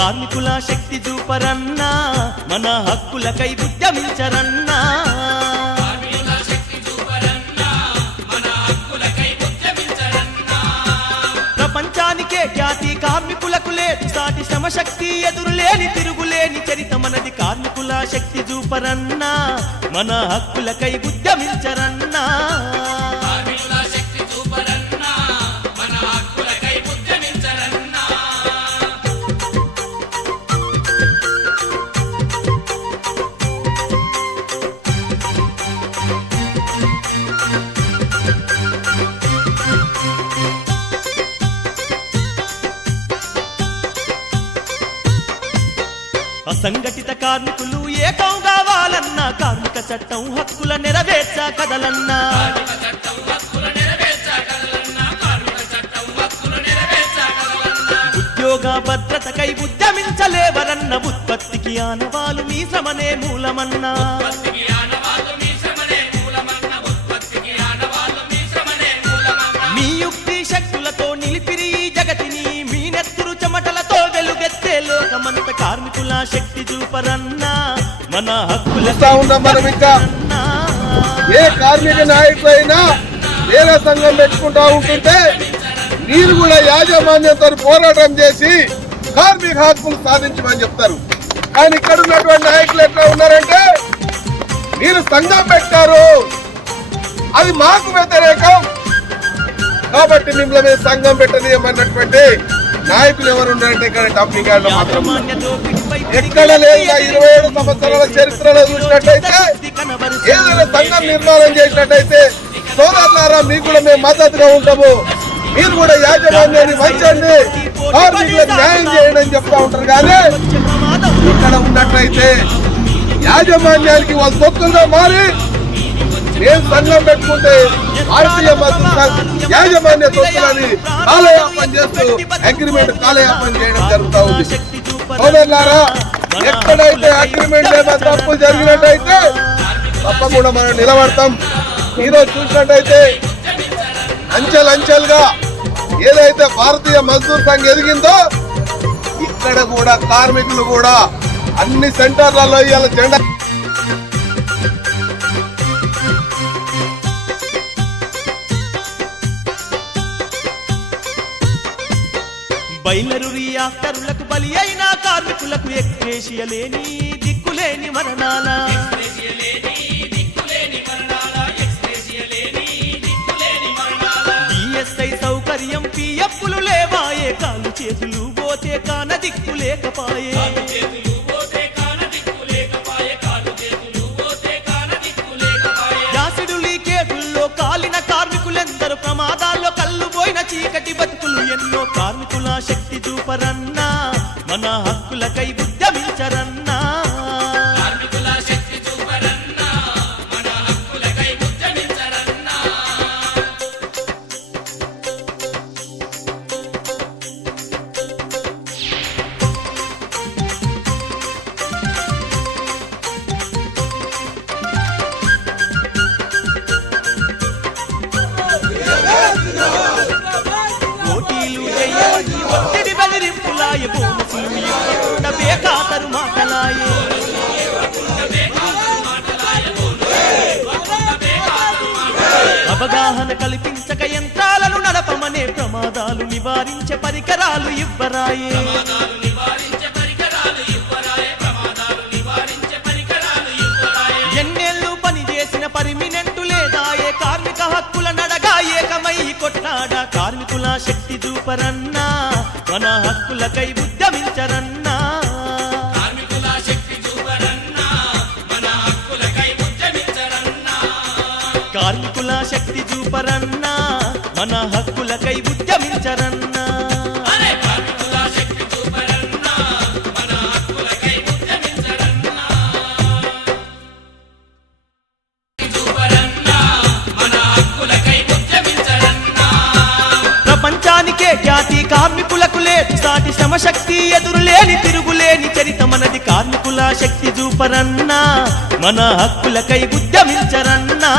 కార్మికుల శక్తి చూపరన్నా మన హక్కులకై ఉద్యమించరన్నా ప్రపంచానికే ఖ్యాతి కార్మికులకు లేదు సాటి శ్రమశక్తి ఎదురులేని తిరుగులేని చరిత మనది కార్మికుల శక్తి చూపరన్నా మన హక్కులకై ఉద్యమించరన్నా అసంఘటిత కార్మికులు ఏకం కావాలన్నా కార్మిక చట్టం హక్కుల నెరవేర్చ కదలన్నా ఉద్యోగ భద్రతకై ఉద్యమించలేవరన్న ఉత్పత్తికి ఆనవాలు మీ శ్రమనే మూలమన్నా మీ యుక్తి శక్తులతో నిలిపిరి ఈ జగతిని మీ నెత్తురు చెమటలతో వెలుగెత్తే లోకమంత కార్మికుల శక్తి చూపరన్నా మన హక్కులకై ఉద్యమించరన్నా ఏ కార్మిక నాయకులైనా వేరే సంఘం పెట్టుకుంటా ఉంటుంటే మీరు కూడా యాజమాన్యంతో పోరాటం చేసి కార్మిక హక్కులు సాధించమని చెప్తారు. కానీ ఇక్కడ ఉన్నటువంటి నాయకులు ఎట్లా ఉన్నారంటే మీరు సంఘం పెట్టారు అది మాకు వ్యతిరేకం కాబట్టి మిమ్మల్ని సంఘం పెట్టనీయమన్నటువంటి నాయకులు ఎవరు ఉన్నారంటే ఇక్కడ కంపెనీ గారిలో మాత్రం ఎక్కడ లేదు. 27 సంవత్సరాల చరిత్రలో చూసినట్టయితే ఏదైనా సంఘం నిర్మాణం చేసినట్టయితే సోదరులారా మీకు కూడా మేము మద్దతుగా ఉంటాము, మీరు కూడా యాజమాన్యాన్ని మంచండి, కార్మికులకు న్యాయం చేయండి అని చెప్తా ఉంటారు. కానీ ఇక్కడ ఉన్నట్లయితే యాజమాన్యానికి వాళ్ళు తొత్తులుగా మారి మేము సంఘం పెట్టుకుంటే భారతీయ యాజమాన్య తొత్తులని కాలయాపన చేస్తూ అగ్రిమెంట్ కాలయాపన చేయడం జరుగుతూ ఉంది. సోదరులారా ఎక్కడైతే అగ్రిమెంట్ ఏమైనా తప్పు జరిగినట్టయితే తప్పకుండా మనం నిలబడతాం. ఈరోజు చూసినట్టయితే అంచెలంచెలుగా ఏదైతే భారతీయ మజ్దూర్ సంఘ్ ఎదిగిందో ఇక్కడ కూడా కార్మికులు కూడా అన్ని సెంటర్లలో ఇవాళ జెండా బైలరు రియాక్టర్లకు బలి అయిన కార్మికులకు ఎక్స్‌గ్రేషియా లేని దిక్కులేని మరణాల ఈఎస్ఐ సౌకర్యం పిఎఫ్లు లేవాయే కాలు చేతులు పోతే కాన దిక్కు లేకపాయే యాసిడు లీకేజుల్లో కాలిన కార్మికులెందరూ ప్రమాదాల్లో కళ్ళు పోయిన చీకటి బతుకులు ఎన్నో కార్మికుల శక్తి చూపరన్నా మన హక్కులకై ఉద్యమించరన్నా పోటీలు చేయవని ఒత్తిడి బెదిరింపులాయ బోనసులు ఇవ్వకుండా బేఖాతరు మాటలాయే అవగాహన కల్పించక యంత్రాలను నడపమనే ప్రమాదాలు నివారించే పరికరాలు ఇవ్వరాయే ఎన్నేళ్ళు పని చేసిన పర్మినెంట్ లేదాయే కార్మిక హక్కుల నడగా ఏకమై కొట్లాడా కార్మికుల శక్తి చూపరన్నా మన హక్కులకై ఉద్యమించరన్నా కార్మికుల శక్తి చూపరన్నా మన హక్కులకై ఉద్యమించరన్నా ప్రపంచానికే ఖ్యాతి కార్మికులకు లేదు సాటి శ్రమశక్తి ఎదురులేని తిరుగులేని చరిత మనది కార్మికుల శక్తి చూపరన్నా మన హక్కులకై ఉద్యమించరన్నా